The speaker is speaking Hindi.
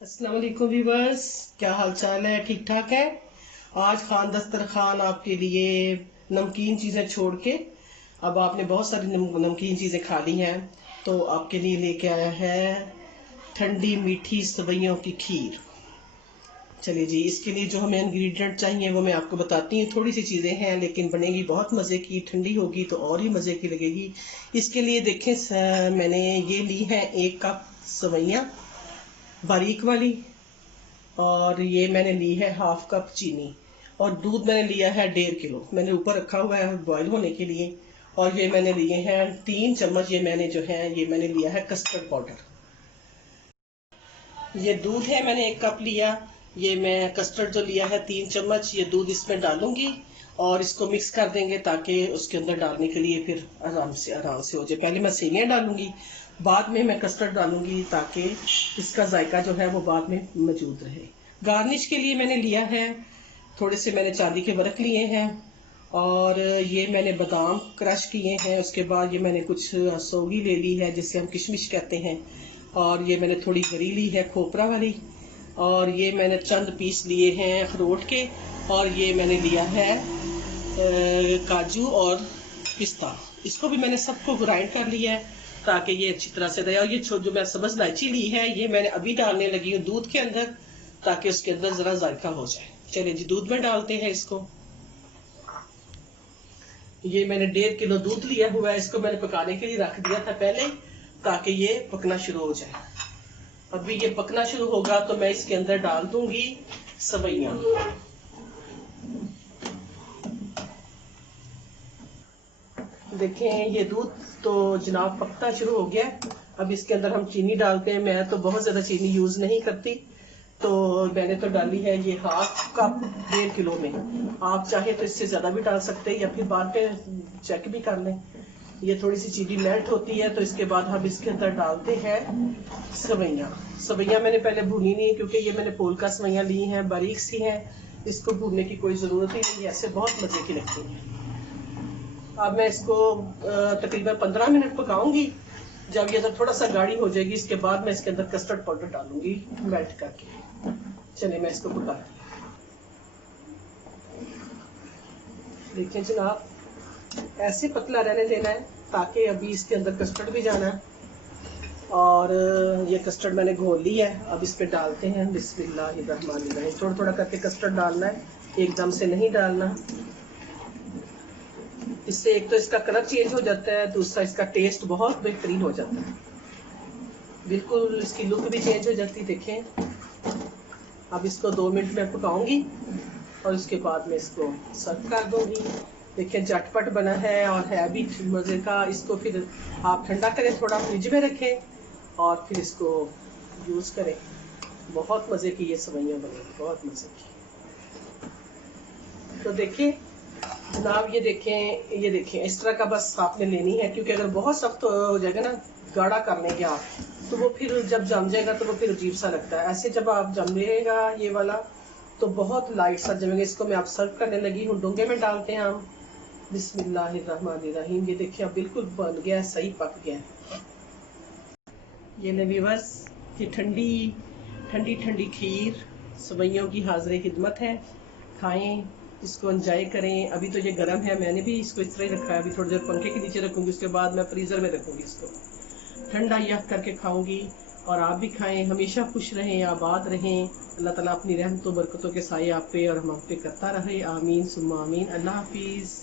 अस्सलाम वालेकुम व्यूवर्स, क्या हाल चाल है? ठीक ठाक है। आज खान दस्तरखान आपके लिए नमकीन चीज़ें छोड़ के अब आपने बहुत सारी नमकीन चीज़ें खा ली हैं, तो आपके लिए लेके आया है ठंडी मीठी सवैयों की खीर। चलिए जी, इसके लिए जो हमें इंग्रेडिएंट चाहिए वो मैं आपको बताती हूँ। थोड़ी सी चीज़ें हैं लेकिन बनेगी बहुत मज़े की, ठंडी होगी तो और ही मज़े की लगेगी। इसके लिए देखें, मैंने ये ली है 1 कप सवैयाँ बारीक वाली, और ये मैंने ली है 1/2 कप चीनी, और दूध मैंने लिया है 1.5 किलो, मैंने ऊपर रखा हुआ है बॉईल होने के लिए। और ये मैंने लिए हैं 3 चम्मच, ये मैंने जो है ये मैंने लिया है कस्टर्ड पाउडर। ये दूध है, मैंने 1 कप लिया। ये मैं कस्टर्ड जो लिया है 3 चम्मच, ये दूध इसमें डालूंगी और इसको मिक्स कर देंगे ताकि उसके अंदर डालने के लिए फिर आराम से हो जाए। पहले मैं सेवियां डालूंगी, बाद में मैं कस्टर्ड डालूंगी ताकि इसका जायका जो है वो बाद में मौजूद रहे। गार्निश के लिए मैंने लिया है, थोड़े से मैंने चांदी के वर्क लिए हैं, और ये मैंने बादाम क्रश किए हैं। उसके बाद ये मैंने कुछ सौगी ले ली है जिसे हम किशमिश कहते हैं, और ये मैंने थोड़ी गरी ली है खोपरा वाली, और ये मैंने चंद पीस लिए हैं अखरोट के, और ये मैंने लिया है काजू और पिस्ता। इसको भी मैंने सबको ग्राइंड कर लिया है ताकि ये अच्छी तरह से रहे। और ये जो मैं सब्ज इलायची ली है ये मैंने अभी डालने लगी हूँ दूध के अंदर ताकि उसके अंदर जरा जायका हो जाए। चलिए जी, दूध में डालते हैं इसको। ये मैंने 1.5 किलो दूध लिया हुआ है, इसको मैंने पकाने के लिए रख दिया था पहले ताकि ये पकना शुरू हो जाए। अभी ये पकना शुरू होगा तो मैं इसके अंदर डाल दूंगी सवैयां। देखें, ये दूध तो जनाब पकना शुरू हो गया। अब इसके अंदर हम चीनी डालते हैं। मैं तो बहुत ज्यादा चीनी यूज नहीं करती, तो मैंने तो डाली है ये 1/2 कप 1.5 किलो में। आप चाहे तो इससे ज्यादा भी डाल सकते हैं या फिर बाद में चेक भी कर लें। ये थोड़ी सी चीनी मेल्ट होती है तो इसके बाद हम इसके अंदर डालते हैं सवैयां। सवैयां मैंने पहले भूनी नहीं क्योंकि ये मैंने पोलका सवैयां ली हैं, बारीक सी हैं, इसको भूनने की कोई जरूरत ही नहीं, ऐसे बहुत मजे की लगती है। अब मैं इसको तकरीबन 15 मिनट पकाऊंगी। जब ये थोड़ा सा गाढ़ी हो जाएगी इसके बाद मैं इसके अंदर कस्टर्ड पाउडर डालूंगी मेल्ट करके। चलिए मैं इसको पकाती हूँ। देखिए जनाब, ऐसे पतला रहने देना है ताकि अभी इसके अंदर कस्टर्ड भी जाना है। और ये कस्टर्ड मैंने घोल लिया है, अब इस पे डालते हैं बिस्मिल्लाहिर्रहमानिर्रहीम। थोड़ा थोड़ा करके कस्टर्ड डालना है, एकदम से नहीं डालना। इससे एक तो इसका कलर चेंज हो जाता है, दूसरा इसका टेस्ट बहुत बेहतरीन हो जाता है, बिल्कुल इसकी लुक भी चेंज हो जाती है। देखें, अब इसको 2 मिनट में पकाऊंगी और उसके बाद में इसको सर्व कर दूंगी। देखिए झटपट बना है और है भी मजे का। इसको फिर आप ठंडा करें, थोड़ा फ्रिज में रखें और फिर इसको यूज करें। बहुत मजे की ये सवैयां बनेगी, बहुत मजे की। तो देखिए जनाब, ये देखें इस तरह का बस आपने लेनी है, क्योंकि अगर बहुत सख्त हो जाएगा ना, गाढ़ा कर लेंगे आप, तो वो फिर जब जम जाएगा तो वो फिर अजीब सा लगता है। ऐसे जब आप जमेगा ये वाला तो बहुत लाइट सा जमेगा। इसको मैं आप सर्व करने लगी हूँ, डोंगे में डालते हैं हम। बिस्मिल्लाहिर्रहमानिर्रहीम। ये देखिए अब बिल्कुल बन गया, सही पक गया। ये ले व्यूअर्स, ये ठंडी ठंडी ठंडी खीर सवैयों की हाजिर खिदमत है। खाएं, इसको एंजॉय करें। अभी तो ये गर्म है, मैंने भी इसको इस तरह ही रखा है। अभी थोड़ी देर पंखे के नीचे रखूंगी, उसके बाद मैं फ्रीजर में रखूंगी। इसको ठंडा यख करके खाऊंगी। और आप भी खाएं, हमेशा खुश रहें, आबाद रहें। अल्लाह ताला अपनी रहमतों बरकतों के साए आप पे और हम पे करता रहे। आमीन सुम्मा आमीन। अल्लाह हाफिज।